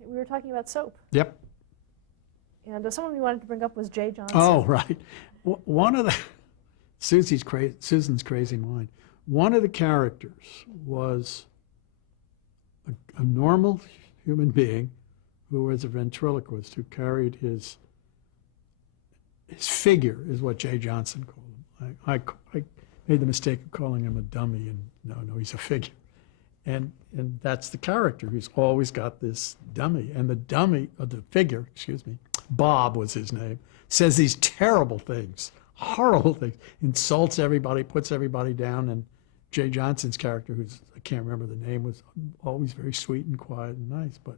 We were talking about soap. Yep. And someone we wanted to bring up was Jay Johnson. Oh, right. One of the, Susan's crazy mind. One of the characters was a normal human being who was a ventriloquist, who carried his figure, is what Jay Johnson called him. I made the mistake of calling him a dummy, and no, he's a figure. And that's the character. He's always got this dummy. And the dummy, or the figure, excuse me, Bob was his name, says these terrible things, horrible things, insults everybody, puts everybody down. And Jay Johnson's character, I can't remember the name, was always very sweet and quiet and nice. But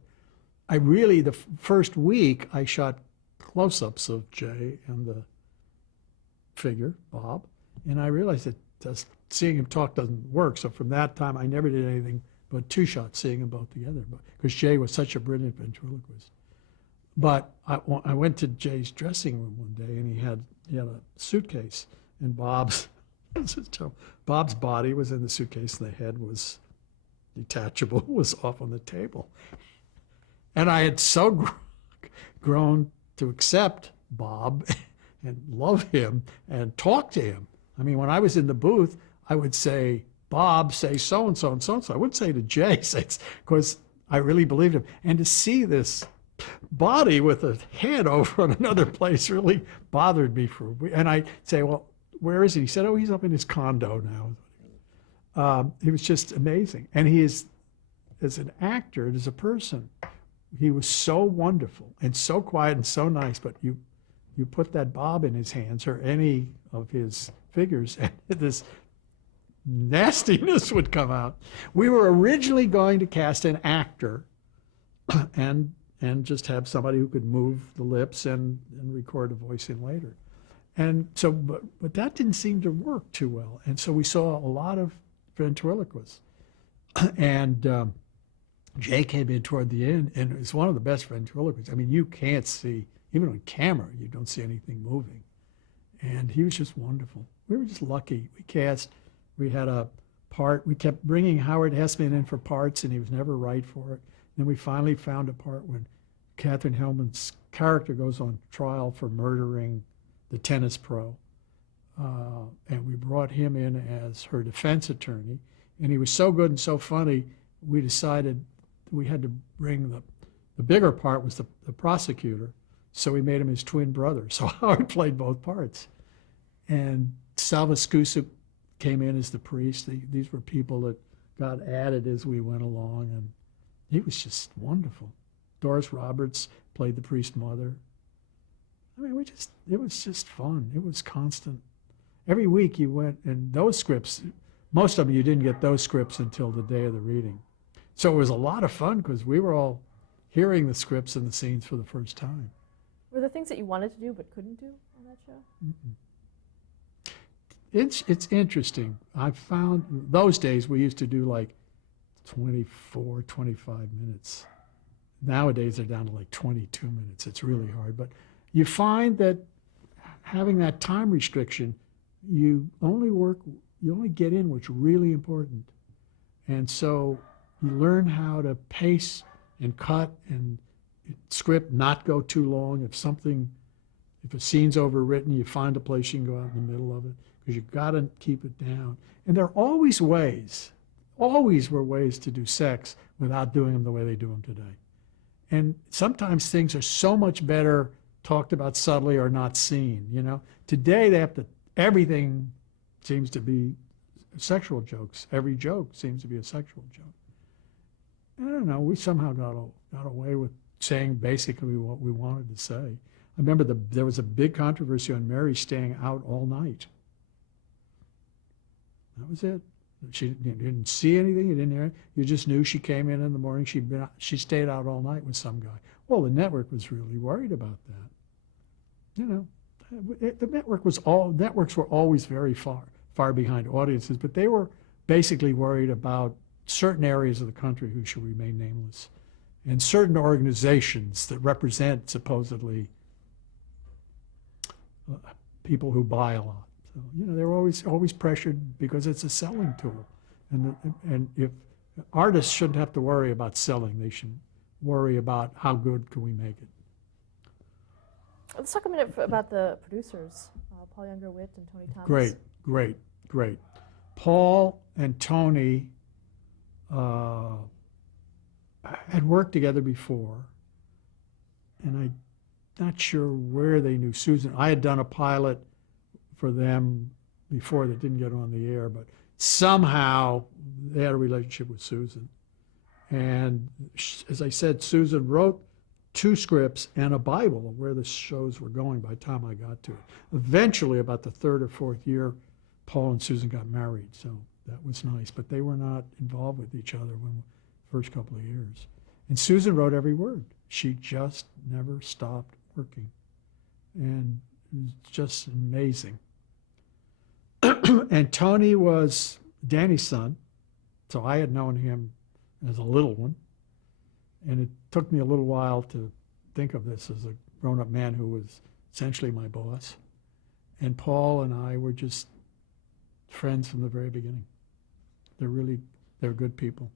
I really, the first week, I shot close-ups of Jay and the figure, Bob, and I realized that just seeing him talk doesn't work. So from that time, I never did anything but two shots, seeing them both together, because Jay was such a brilliant ventriloquist. But I went to Jay's dressing room one day, and he had a suitcase, and Bob's body was in the suitcase, and the head was detachable, was off on the table. And I had so grown to accept Bob and love him and talk to him. I mean, when I was in the booth, I would say, Bob, say so-and-so and so-and-so. I wouldn't say to Jay, because I really believed him. And to see this body with a head over on another place really bothered me for a week. And I'd say, well, where is he? He said, oh, he's up in his condo now. He was just amazing. And he is, as an actor and as a person, he was so wonderful and so quiet and so nice. But you put that Bob in his hands or any of his figures, and this nastiness would come out. We were originally going to cast an actor and just have somebody who could move the lips and record a voice in later. And so, but that didn't seem to work too well. And so we saw a lot of ventriloquists. And Jay came in toward the end, and it was one of the best ventriloquists. I mean, you can't see, even on camera, you don't see anything moving. And he was just wonderful. We were just lucky. We had a part, we kept bringing Howard Hessman in for parts, and he was never right for it. Then we finally found a part when Katherine Hellman's character goes on trial for murdering the tennis pro. And we brought him in as her defense attorney. And he was so good and so funny, we decided we had to bring the bigger part was the prosecutor. So we made him his twin brother. So Howard played both parts. And Salva Scusa came in as the priest. These were people that got added as we went along. And he was just wonderful. Doris Roberts played the priest mother. I mean, it was just fun. It was constant. Every week you went, and those scripts, most of them you didn't get those scripts until the day of the reading. So it was a lot of fun because we were all hearing the scripts and the scenes for the first time. Were there things that you wanted to do but couldn't do on that show? It's interesting. I found those days we used to do like 24, 25 minutes. Nowadays they're down to like 22 minutes. It's really hard. But you find that having that time restriction, you only get in what's really important. And so you learn how to pace and cut and script, not go too long. If a scene's overwritten, you find a place you can go out in the middle of it, because you've got to keep it down. And there are always were ways to do sex without doing them the way they do them today. And sometimes things are so much better talked about subtly or not seen, you know. Today everything seems to be sexual jokes. Every joke seems to be a sexual joke. I don't know, we somehow got away with saying basically what we wanted to say. I remember there was a big controversy on Mary staying out all night. That was it. You didn't see anything, you didn't hear it. You just knew she came in the morning, she stayed out all night with some guy. Well, the network was really worried about that. You know, the networks were always very far behind audiences, but they were basically worried about certain areas of the country who should remain nameless, and certain organizations that represent supposedly people who buy a lot. So, you know, they're always pressured because it's a selling tool, and if artists shouldn't have to worry about selling, worry about how good can we make it. Let's talk a minute about the producers, Paul Younger-Witt and Tony Thomas. Great. Paul and Tony had worked together before, and I'm not sure where they knew Susan. I had done a pilot for them before that didn't get on the air, but somehow they had a relationship with Susan. And as I said, Susan wrote 2 scripts and a Bible of where the shows were going by the time I got to it. Eventually, about the 3rd or 4th year, Paul and Susan got married, so that was nice. But they were not involved with each other when the first couple of years. And Susan wrote every word. She just never stopped working. And it was just amazing. And Tony was Danny's son, so I had known him as a little one. And it took me a little while to think of this as a grown-up man who was essentially my boss. And Paul and I were just friends from the very beginning. They're good people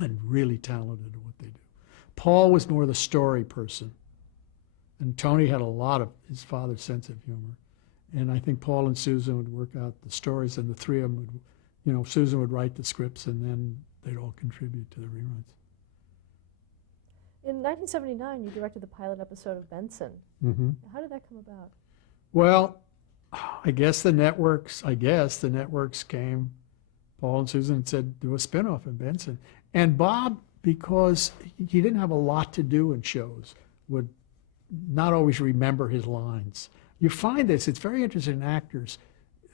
and really talented at what they do. Paul was more the story person, and Tony had a lot of his father's sense of humor. And I think Paul and Susan would work out the stories, and the 3 of them would, Susan would write the scripts, and then they'd all contribute to the reruns. In 1979, you directed the pilot episode of Benson. Mm-hmm. How did that come about? Well, I guess the networks came, Paul and Susan, and said, do a spinoff in Benson. And Bob, because he didn't have a lot to do in shows, would not always remember his lines. You find this, it's very interesting in actors.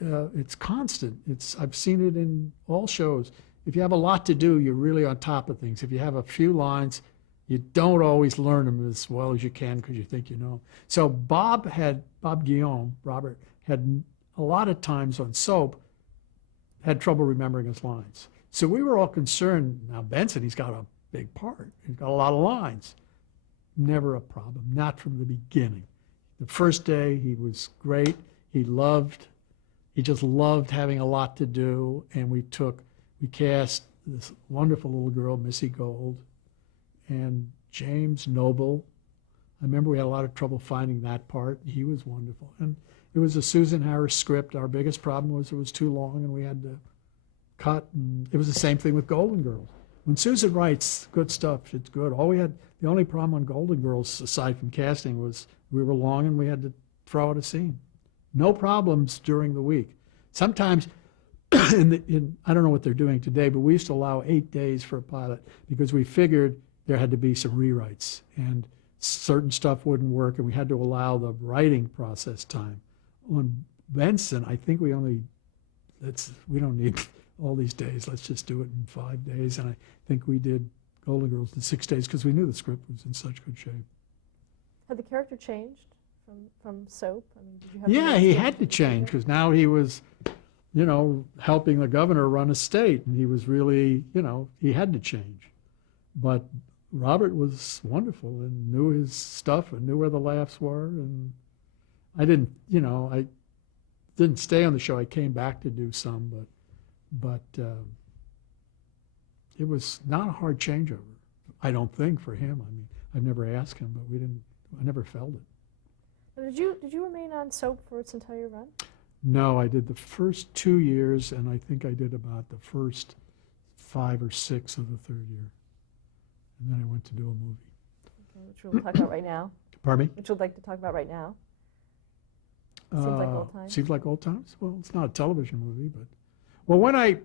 It's constant. I've seen it in all shows. If you have a lot to do, you're really on top of things. If you have a few lines, you don't always learn them as well as you can because you think you know. So Bob Guillaume, Robert, had a lot of times on soap, had trouble remembering his lines. So we were all concerned. Now Benson, he's got a big part. He's got a lot of lines. Never a problem, not from the beginning. The first day he was great. He just loved having a lot to do. And we cast this wonderful little girl, Missy Gold, and James Noble. I remember we had a lot of trouble finding that part. He was wonderful. And it was a Susan Harris script. Our biggest problem was it was too long and we had to cut. And it was the same thing with Golden Girls. When Susan writes good stuff, it's good. The only problem on Golden Girls, aside from casting, was we were long and we had to throw out a scene. No problems during the week. Sometimes, I don't know what they're doing today, but we used to allow 8 days for a pilot because we figured there had to be some rewrites and certain stuff wouldn't work, and we had to allow the writing process time. On Benson, I think we don't need all these days. Let's just do it in 5 days. And I think we did Golden Girls in 6 days because we knew the script was in such good shape. Had the character changed from soap? I mean, did you have he had to change because now he was, helping the governor run a state, and he was really, he had to change. But Robert was wonderful and knew his stuff and knew where the laughs were. And I didn't stay on the show. I came back to do some, but it was not a hard changeover, I don't think, for him. I mean, I've never asked him, but I never felt it. Did you remain on soap for its entire run? No, I did the first 2 years, and I think I did about the first 5 or 6 of the 3rd year. And then I went to do a movie. Okay, which we'll talk about right now. Pardon me? Which we'd like to talk about right now. Seems like old times. Seems like old times? Well, it's not a television movie, but... Well, wait a minute.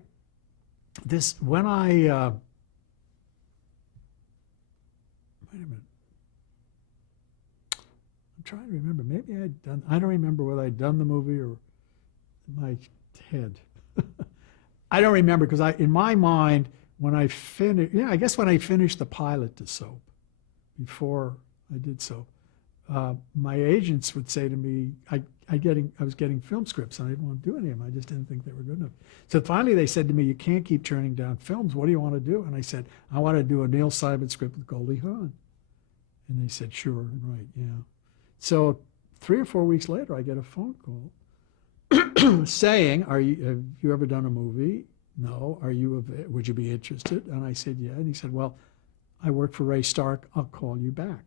I'm trying to remember. Maybe I don't remember whether I'd done the movie or my head. I don't remember because in my mind, when I finished, I guess when I finished the pilot to soap, before I did soap, my agents would say to me, I was getting film scripts and I didn't want to do any of them. I just didn't think they were good enough. So finally they said to me, you can't keep turning down films. What do you want to do? And I said, I want to do a Neil Simon script with Goldie Hawn. And they said, sure, right, yeah. So 3 or 4 weeks later, I get a phone call saying, have you ever done a movie? No. Would you be interested? And I said, yeah. And he said, well, I work for Ray Stark. I'll call you back.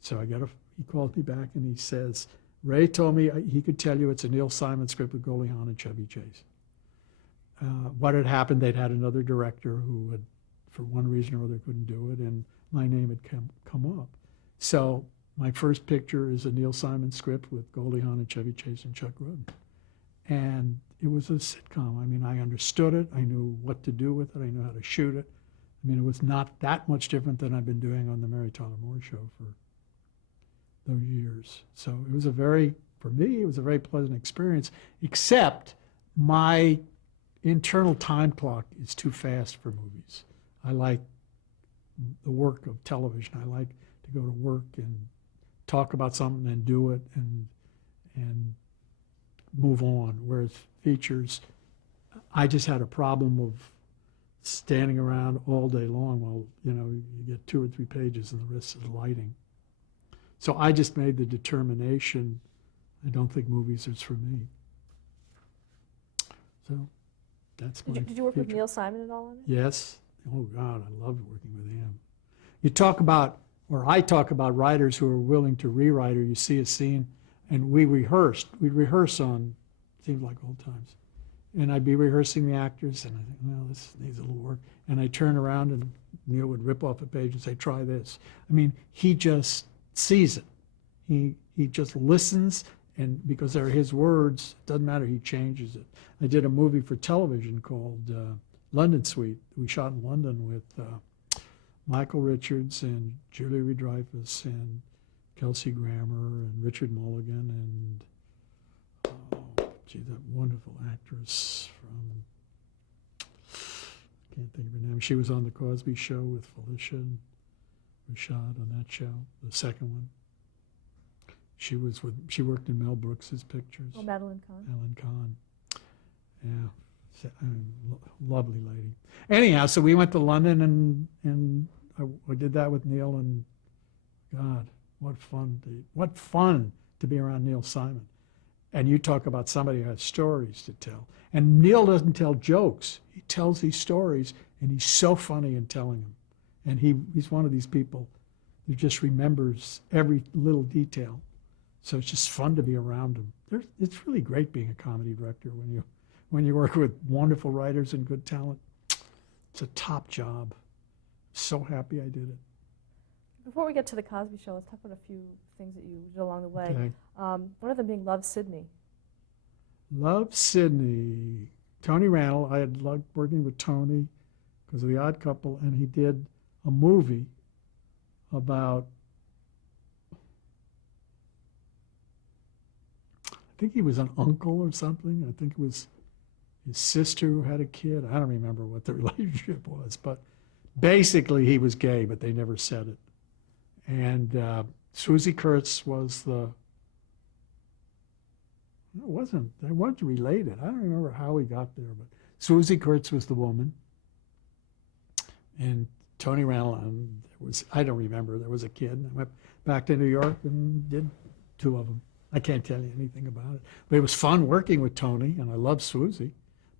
So he called me back and he says, Ray told me he could tell you it's a Neil Simon script with Goldie Hawn and Chevy Chase. What had happened, they'd had another director who had, for one reason or other, couldn't do it, and my name had come up. So my first picture is a Neil Simon script with Goldie Hawn and Chevy Chase and Chuck Rudin. And it was a sitcom. I mean, I understood it. I knew what to do with it. I knew how to shoot it. I mean, it was not that much different than I've been doing on the Mary Tyler Moore Show for those years. So it was for me, it was a very pleasant experience, except my internal time clock is too fast for movies. I like the work of television. I like to go to work and talk about something and do it and move on. Whereas features, I just had a problem of standing around all day long while, you get 2 or 3 pages and the rest is lighting. So I just made the determination, I don't think movies is for me. So that's my Did you work with feature. Neil Simon at all on it? Yes. Oh, God, I loved working with him. You talk about, or I talk about writers who are willing to rewrite, or you see a scene, and we'd rehearse on, seems like old times. And I'd be rehearsing the actors, and I think, well, this needs a little work. And I'd turn around, and Neil would rip off a page and say, try this. I mean, he just sees it. He just listens, and because they're his words, it doesn't matter, he changes it. I did a movie for television called London Suite. We shot in London with Michael Richards and Julia Louis-Dreyfus and Kelsey Grammer and Richard Mulligan and that wonderful actress from, I can't think of her name. She was on the Cosby Show with Felicia and Rashad on that show, the second one. She worked in Mel Brooks's pictures. Oh, Madeline Kahn. Madeline Kahn. Yeah, lovely lady. Anyhow, so we went to London and I did that with Neil, and God, what fun to be around Neil Simon. And you talk about somebody who has stories to tell. And Neil doesn't tell jokes. He tells these stories, and he's so funny in telling them. And he's one of these people who just remembers every little detail. So it's just fun to be around him. It's really great being a comedy director when you work with wonderful writers and good talent. It's a top job. So happy I did it. Before we get to the Cosby Show, let's talk about a few things that you did along the way. Okay. One of them being Love, Sydney. Love, Sydney. Tony Randall. I had loved working with Tony because of The Odd Couple, and he did a movie about, I think he was an uncle or something. I think it was his sister who had a kid. I don't remember what the relationship was, but basically he was gay, but they never said it. And Swoosie Kurtz was they weren't related. I don't remember how he got there, but Swoosie Kurtz was the woman. And Tony Randall, I don't remember, there was a kid. And I went back to New York and did 2 of them. I can't tell you anything about it. But it was fun working with Tony, and I loved Swoosie.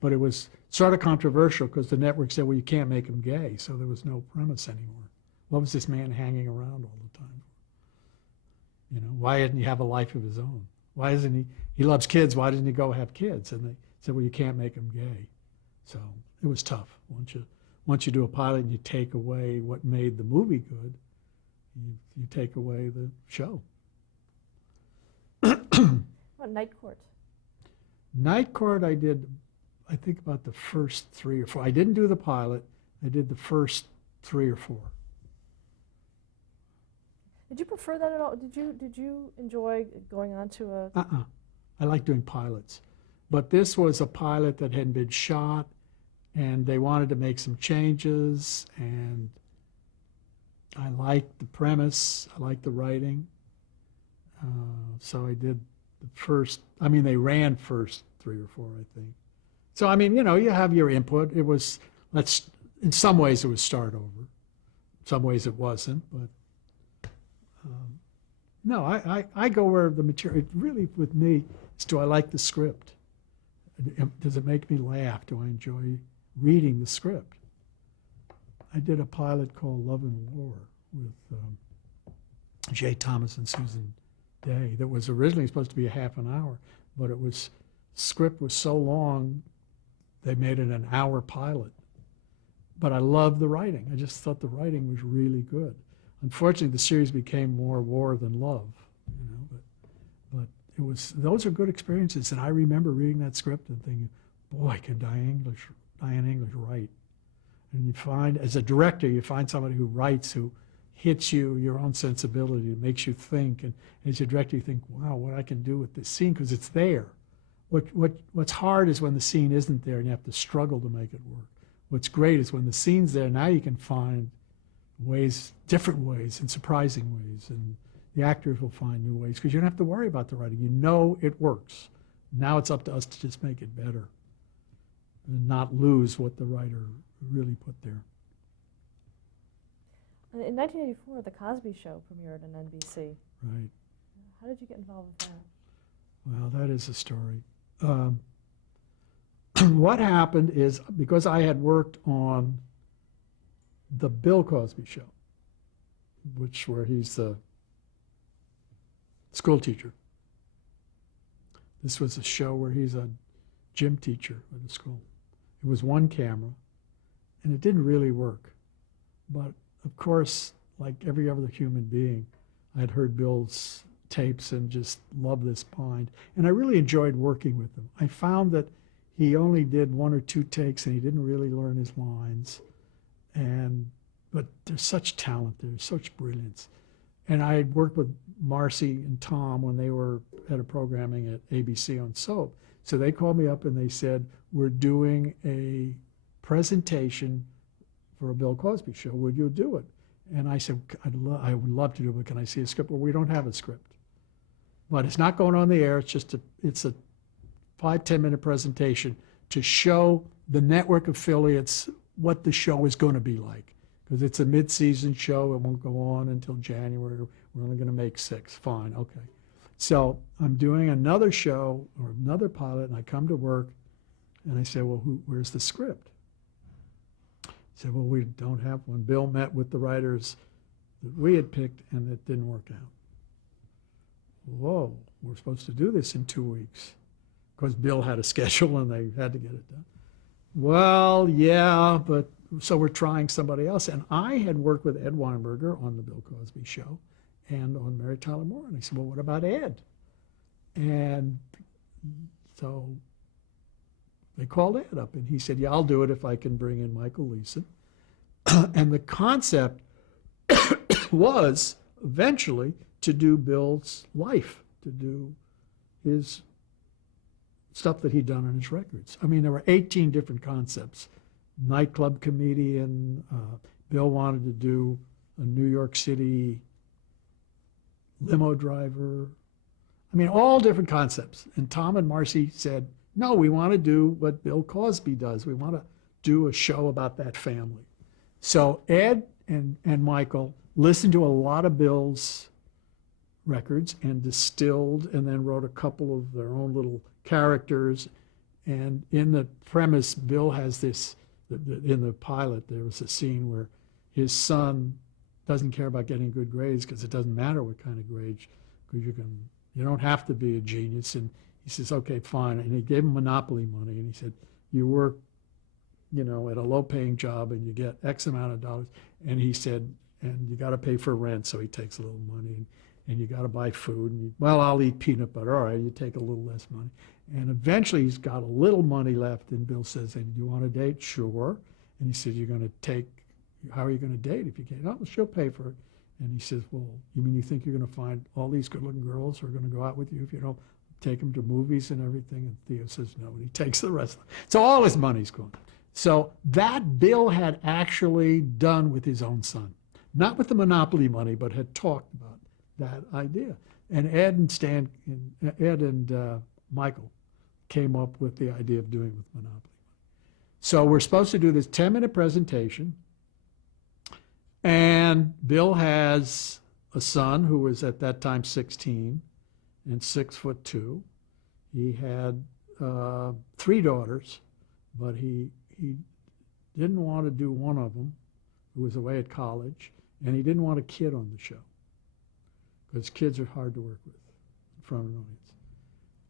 But it was sort of controversial because the network said, well, you can't make him gay, so there was no premise anymore. What was this man hanging around all the time for? Why didn't he have a life of his own? Why isn't he loves kids, why doesn't he go have kids? And they said, well, you can't make him gay. So it was tough. Once you do a pilot and you take away what made the movie good, you take away the show. What, Night Court? Night Court I did, I think about the first 3 or 4. I didn't do the pilot. I did the first 3 or 4. Did you prefer that at all? Did you enjoy going on to a... I like doing pilots. But this was a pilot that hadn't been shot, and they wanted to make some changes, and I liked the premise. I liked the writing. So I did the first, they ran first 3 or 4, I think. So, you have your input. It was, in some ways it was start over. In some ways it wasn't, but no, I go where the material, really with me, is do I like the script? Does it make me laugh? Do I enjoy reading the script? I did a pilot called Love and War with Jay Thomas and Susan Day that was originally supposed to be a half an hour, but script was so long, they made it an hour pilot. But I loved the writing. I just thought the writing was really good. Unfortunately, the series became more war than love, but those are good experiences. And I remember reading that script and thinking, boy, can Diane English write. And you find, as a director, you find somebody who writes, who hits your own sensibility, makes you think. And as a director, you think, wow, what I can do with this scene, because it's there. What's hard is when the scene isn't there and you have to struggle to make it work. What's great is when the scene's there, now you can find different ways and surprising ways. And the actors will find new ways because you don't have to worry about the writing. You know it works. Now it's up to us to just make it better and not lose what the writer really put there. In 1984, The Cosby Show premiered on NBC. Right. How did you get involved with that? Well, that is a story. What happened is, because I had worked on the Bill Cosby Show, where he's the school teacher. This was a show where he's a gym teacher at a school. It was one camera, and it didn't really work. But of course, like every other human being, I had heard Bill's tapes and just loved this mind. And I really enjoyed working with him. I found that he only did 1 or 2 takes, and he didn't really learn his lines. But there's such talent there, such brilliance. And I had worked with Marcy and Tom when they were head of programming at ABC on soap. So they called me up and they said, we're doing a presentation for a Bill Cosby show. Would you do it? And I said, I would love to do it, but can I see a script? Well, we don't have a script. But it's not going on the air. It's a 5-10 minute presentation to show the network affiliates what the show is going to be like. Because it's a mid-season show. It won't go on until January. We're only going to make 6. Fine, okay. So I'm doing another show or another pilot, and I come to work, and I say, well, where's the script? I said, well, we don't have one. Bill met with the writers that we had picked, and it didn't work out. Whoa, we're supposed to do this in 2 weeks. Because Bill had a schedule, and they had to get it done. Well, yeah, but so we're trying somebody else. And I had worked with Ed Weinberger on the Bill Cosby Show and on Mary Tyler Moore. And I said, well, what about Ed? And so they called Ed up, and he said, yeah, I'll do it if I can bring in Michael Leeson. And the concept was eventually to do Bill's life, to do his stuff that he'd done on his records. I mean, there were 18 different concepts. Nightclub comedian, Bill wanted to do a New York City limo driver. I mean, all different concepts. And Tom and Marcy said, no, we want to do what Bill Cosby does. We want to do a show about that family. So Ed and Michael listened to a lot of Bill's records and distilled and then wrote a couple of their own little characters. And in the premise, Bill has this, in the pilot, there was a scene where his son doesn't care about getting good grades because it doesn't matter what kind of grades, because you don't have to be a genius. And he says, okay, fine. And he gave him Monopoly money, and he said, you work, at a low-paying job and you get X amount of dollars. And he said, and you got to pay for rent, so he takes a little money. And you got to buy food. And well, I'll eat peanut butter. All right, you take a little less money. And eventually he's got a little money left, and Bill says, hey, do you want to date? Sure. And he says, how are you going to date if you can't? Oh, well, she'll pay for it. And he says, well, you mean you think you're going to find all these good-looking girls who are going to go out with you if you don't take them to movies and everything? And Theo says, no, and he takes the rest. So all his money's gone. So that Bill had actually done with his own son. Not with the Monopoly money, but had talked about that idea. And Ed and Michael came up with the idea of doing it with Monopoly. So we're supposed to do this 10-minute presentation. And Bill has a son who was at that time 16 and 6'2". He had 3 daughters, but he didn't want to do one of them who was away at college, and he didn't want a kid on the show because kids are hard to work with in front of an audience.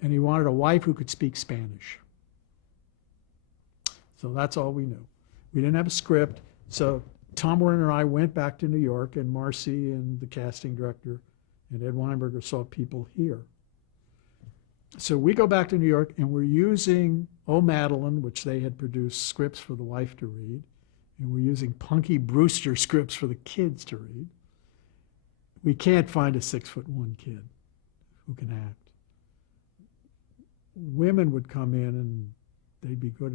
And he wanted a wife who could speak Spanish. So that's all we knew. We didn't have a script, so Tom Warner and I went back to New York, and Marcy and the casting director and Ed Weinberger saw people here. So we go back to New York, and we're using Oh Madeline, which they had produced scripts for the wife to read, and we're using Punky Brewster scripts for the kids to read. We can't find a 6'1" kid who can act. Women would come in, and they'd be good.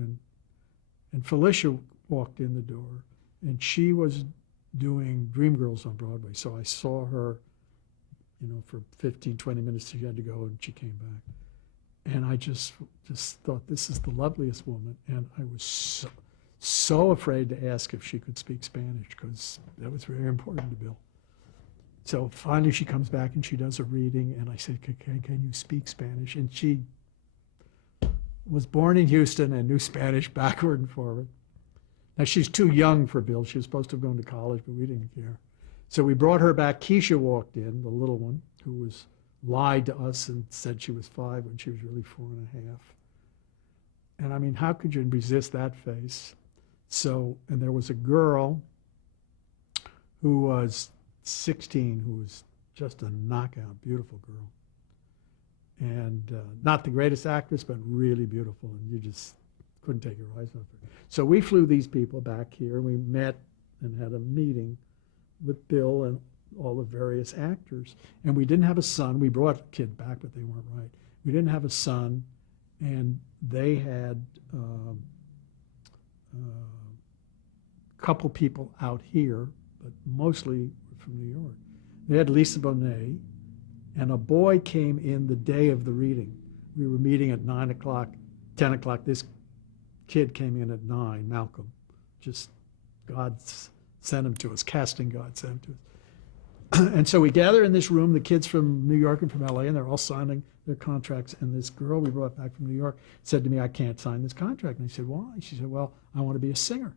And Felicia walked in the door, and she was doing Dreamgirls on Broadway. So I saw her, for 15, 20 minutes she had to go, and she came back. And I just thought, this is the loveliest woman. And I was so afraid to ask if she could speak Spanish, because that was very important to Bill. So finally she comes back and she does a reading, and I said, can you speak Spanish? And she was born in Houston and knew Spanish backward and forward. Now, she's too young for Bill. She was supposed to have gone to college, but we didn't care. So we brought her back. Keisha walked in, the little one, who was lied to us and said she was 5 when she was really 4.5. And I mean, how could you resist that face? So, and there was a girl who was 16, who was just a knockout, beautiful girl. And not the greatest actress, but really beautiful, and you just couldn't take your eyes off her. So we flew these people back here, and we met and had a meeting with Bill and all the various actors. And we didn't have a son. We brought a kid back, but they weren't right. We didn't have a son, and they had a couple people out here, but mostly from New York. They had Lisa Bonet, and a boy came in the day of the reading. We were meeting at 9 o'clock, 10 o'clock. This kid came in at 9, Malcolm. Just God sent him to us, casting God sent him to us. And so we gather in this room, the kids from New York and from LA, and they're all signing their contracts. And this girl we brought back from New York said to me, I can't sign this contract. And I said, why? She said, well, I want to be a singer.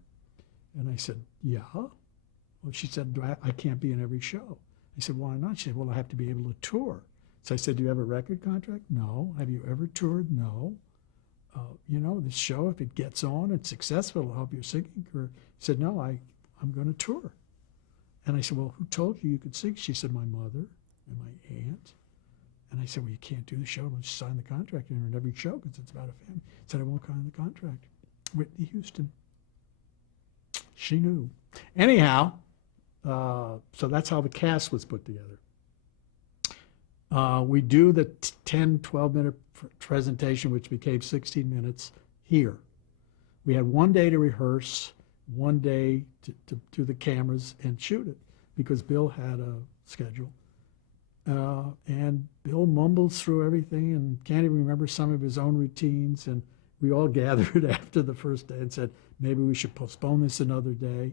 And I said, yeah? Well, she said, I can't be in every show. I said, why not? She said, well, I have to be able to tour. So I said, do you have a record contract? No. Have you ever toured? No. This show, if it gets on, it's successful, it'll help your singing career. He said, no, I'm going to tour. And I said, well, who told you could sing? She said, my mother and my aunt. And I said, well, you can't do the show. Let's sign the contract. You're in every show because it's about a family. He said, I won't sign the contract. Whitney Houston. She knew. Anyhow, so that's how the cast was put together. We do the 10, 12-minute presentation, which became 16 minutes here. We had one day to rehearse, one day to do the cameras and shoot it, because Bill had a schedule. And Bill mumbles through everything and can't even remember some of his own routines. And we all gathered after the first day and said, maybe we should postpone this another day.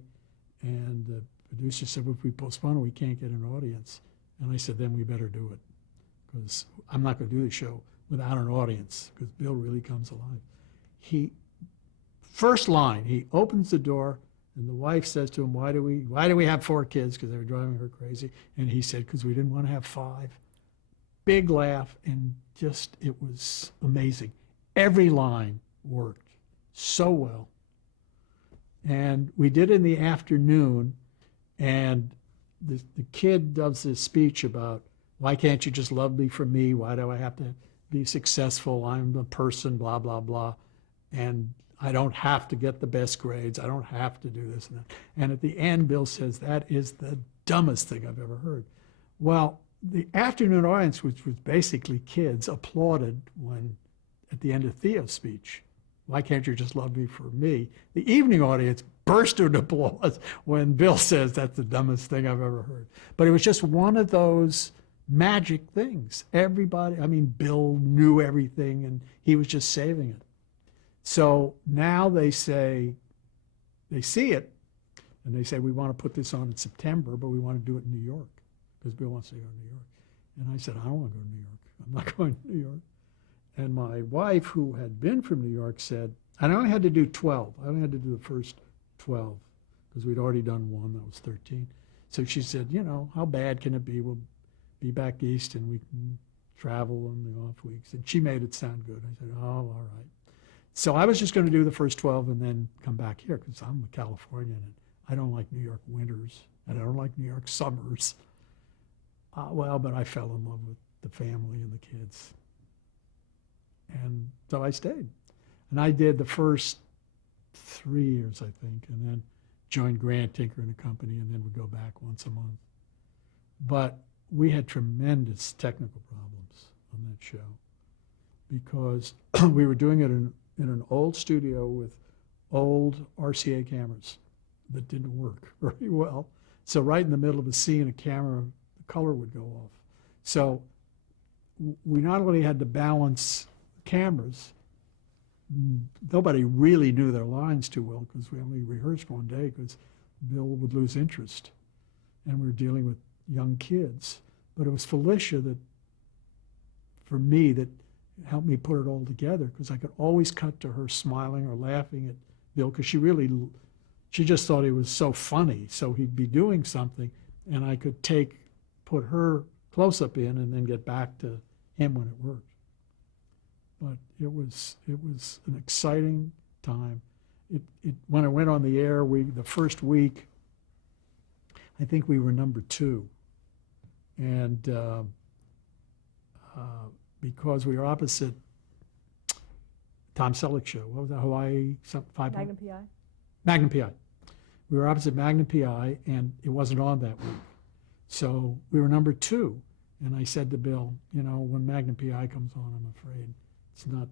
And the producer said, well, if we postpone it, we can't get an audience. And I said, then we better do it, because I'm not going to do the show without an audience, because Bill really comes alive. First line, he opens the door, and the wife says to him, why do we have 4 kids? Because they were driving her crazy. And he said, because we didn't want to have 5. Big laugh, and just, it was amazing. Every line worked so well. And we did it in the afternoon, and the kid does this speech about, why can't you just love me for me? Why do I have to be successful? I'm a person, blah, blah, blah. And I don't have to get the best grades. I don't have to do this and that. And at the end, Bill says, that is the dumbest thing I've ever heard. Well, the afternoon audience, which was basically kids, applauded when, at the end of Theo's speech, why can't you just love me for me? The evening audience burst into applause when Bill says that's the dumbest thing I've ever heard. But it was just one of those magic things. Everybody, Bill knew everything, and he was just saving it. So now they see it, and they say, we want to put this on in September, but we want to do it in New York, because Bill wants to go to New York. And I said, I don't want to go to New York. I'm not going to New York. And my wife, who had been from New York, said, and I only had to do 12. I only had to do the first 12, because we'd already done one that was 13. So she said, you know, how bad can it be? We'll be back east and we can travel on the off weeks. And she made it sound good. I said, oh, all right. So I was just going to do the first 12 and then come back here because I'm a Californian and I don't like New York winters and I don't like New York summers. Well, but I fell in love with the family and the kids. And so I stayed. And I did the first 3 years, I think, and then joined Grant Tinker and a company and then would go back once a month. But we had tremendous technical problems on that show because we were doing it in an old studio with old RCA cameras that didn't work very well. So right in the middle of a scene, a camera, the color would go off. So we not only had to balance cameras, nobody really knew their lines too well because we only rehearsed one day because Bill would lose interest. And we were dealing with young kids. But it was Felicia that, for me, that helped me put it all together because I could always cut to her smiling or laughing at Bill because she just thought he was so funny. So he'd be doing something and I could put her close up in and then get back to him when it worked. But it was an exciting time. When it went on the air, the first week, I think we were number 2. And because we were opposite Tom Selleck show, what was that, Hawaii 5? Magnum PI? Magnum PI. We were opposite Magnum PI, and it wasn't on that week. So we were number 2. And I said to Bill, you know, when Magnum PI comes on, I'm afraid it's not,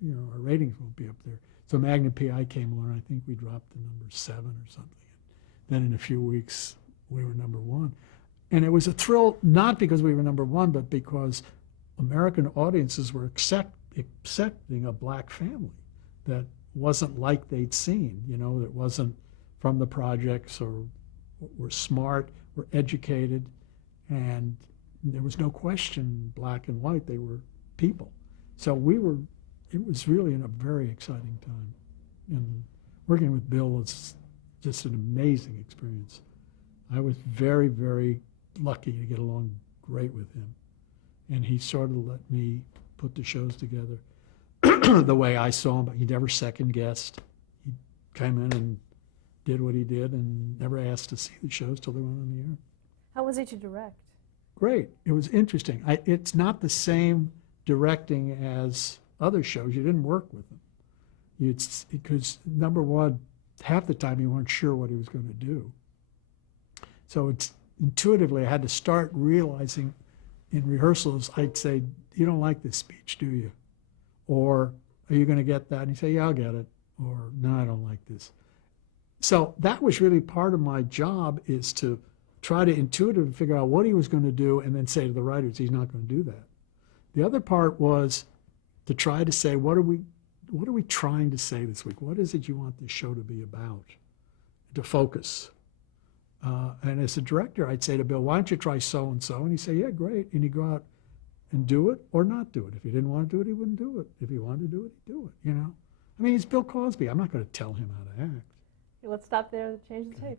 you know, our ratings won't be up there. So Magnum PI came on, I think we dropped to number 7 or something. Then in a few weeks, we were number 1. And it was a thrill, not because we were number 1, but because American audiences were accepting a black family that wasn't like they'd seen, you know, that wasn't from the projects or were smart, were educated, and there was no question black and white, they were people. So it was really a very exciting time. And working with Bill was just an amazing experience. I was very, very lucky to get along great with him. And he sort of let me put the shows together the way I saw him, but he never second guessed. He came in and did what he did and never asked to see the shows till they went on the air. How was he to direct? Great. It was interesting. It's not the same directing as other shows. You didn't work with him. Because number one, half the time you weren't sure what he was going to do. So it's intuitively I had to start realizing in rehearsals, I'd say, you don't like this speech, do you? Or are you going to get that? And he'd say, yeah, I'll get it. Or no, I don't like this. So that was really part of my job, is to try to intuitively figure out what he was going to do and then say to the writers, he's not going to do that. The other part was to try to say, what are we trying to say this week? What is it you want this show to be about? To focus. And as a director, I'd say to Bill, why don't you try so-and-so? And he'd say, yeah, great. And he'd go out and do it or not do it. If he didn't want to do it, he wouldn't do it. If he wanted to do it, he'd do it, you know? I mean, he's Bill Cosby. I'm not going to tell him how to act. Okay, let's stop there and change the tape.